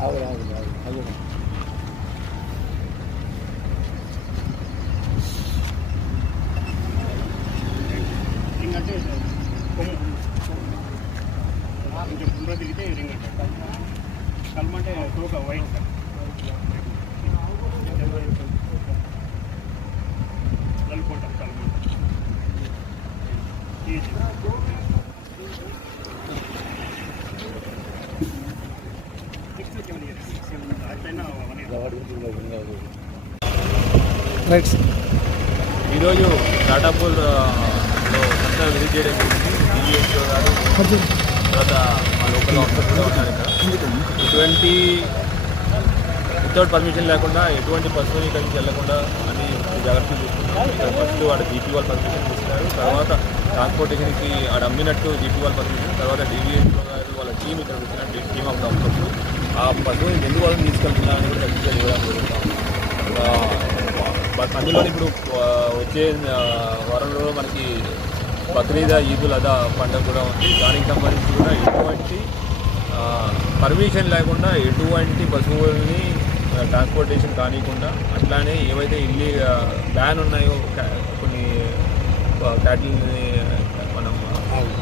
आगे आगे आगे కొంచెం కుండ్ర దిగితే ఈ రింగ్ కల్మంటే తోక వైట్ నల్గొండ కల్మంట రైట్ ఈరోజు టాటాపూర్లో సంత విజిట్ చేయడం డిజిఎస్ఓ గారు తర్వాత మా లోకల్ ఆఫీసర్ కూడా ఉన్నారు ఇక్కడ. వితౌట్ పర్మిషన్ లేకుండా ఎటువంటి పర్సనల్ ఇక్కడి నుంచి వెళ్ళకుండా జాగ్రత్తలు చూసుకుంటాం ఇక్కడ ఫస్ట్ వాడు జీపీ వాళ్ళు పర్మిషన్ తీసుకున్నారు. తర్వాత ట్రాన్స్పోర్టేషన్కి ఆడ అమ్మినట్టు జీపీ వాళ్ళు పర్మిషన్ తర్వాత డివిఎస్ఓ గారు వాళ్ళ టీం ఇక్కడ వచ్చినట్టు టీమ్ ఆఫ్ డాక్టర్స్ ఆ పశువుని వాళ్ళని తీసుకెళ్తున్నారని కూడా ఖచ్చితంగా ఇవ్వడం అందులో ఇప్పుడు వచ్చే ఆ, వారంలో మనకి బక్రీద్ ఈదుల్ అదా పండుగ కూడా ఉంది. దానికి సంబంధించి కూడా ఎటువంటి పర్మిషన్ లేకుండా ఎటువంటి పశువుల్ని ట్రాన్స్పోర్టేషన్ కానివ్వకుండా అట్లానే ఏవైతే ఇల్లి బ్యాన్ ఉన్నాయో కొన్ని క్యాటిల్ని మనం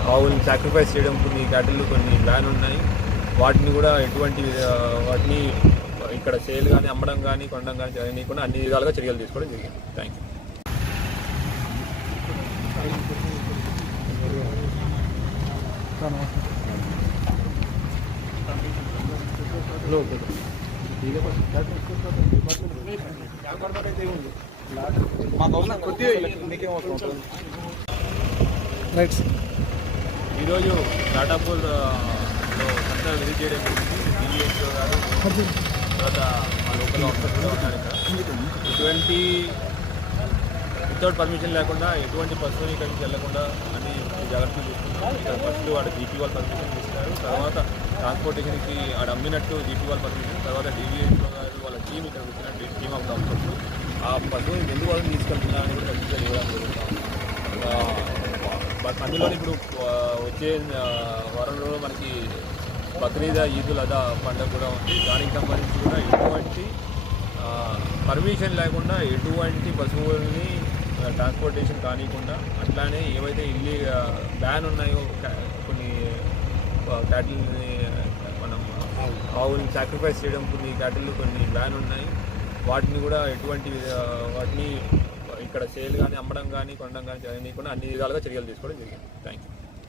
ఆవుల్ని సాక్రిఫైస్ చేయడం కొన్ని క్యాటిల్ కొన్ని బ్యాన్ ఉన్నాయి. వాటిని కూడా ఎటువంటి వాటిని ఇక్కడ సేల్ కానీ అమ్మడం కానీ కొనడం కానీ చేయనీయకుండా అన్ని విధాలుగా చర్యలు తీసుకోవడం జరిగింది. థ్యాంక్ యూ ఈరోజు టాటాపూర్ లో విజిట్ చేయడం జరిగింది. డిజిఎస్ఓ గారు తర్వాత మా లోకల్ ఆఫీసర్ కూడా ఉన్నారు ఇక్కడ. ఎటువంటి వితౌట్ పర్మిషన్ లేకుండా ఎటువంటి పశువుని ఇక్కడి నుంచి వెళ్ళకుండా అన్ని జాగ్రత్తలు తీసుకున్నాం ఇక్కడ ఫస్ట్ వాడు జీపీ వాళ్ళు పర్మిషన్ తీసుకున్నారు. తర్వాత ట్రాన్స్పోర్టేషన్కి ఆడ అమ్మినట్టు జీపీ వాళ్ళు పర్మిషన్ తర్వాత డివిఎస్ఓ గారు వాళ్ళ టీం ఇక్కడ వచ్చిన టీమ్ ఆఫ్ డాక్టర్స్ ఆ పశువుని ఎందుకు వాళ్ళని తీసుకెళ్తున్నారని కూడా ఖచ్చితంగా ఇవ్వడం జరుగుతాం అందులో ఇప్పుడు వచ్చే ఆ, వారంలో మనకి బక్రీద్ ఈదుల్ అదా పండుగ కూడా ఉంది. దానికి సంబంధించి కూడా ఎటువంటి పర్మిషన్ లేకుండా ఎటువంటి పశువుల్ని ట్రాన్స్పోర్టేషన్ కానివ్వకుండా అట్లానే ఏవైతే ఇల్లి బ్యాన్ ఉన్నాయో కొన్ని క్యాటిల్ని మనం ఆవుల్ని సాక్రిఫైస్ చేయడం కొన్ని క్యాటిల్ కొన్ని బ్యాన్ ఉన్నాయి. వాటిని కూడా ఎటువంటి వాటిని ఇక్కడ సేల్ కానీ అమ్మడం కానీ కొనడం కానీ చేయకుండా అన్ని విధాలుగా చర్యలు తీసుకోవడం జరిగింది. Thank you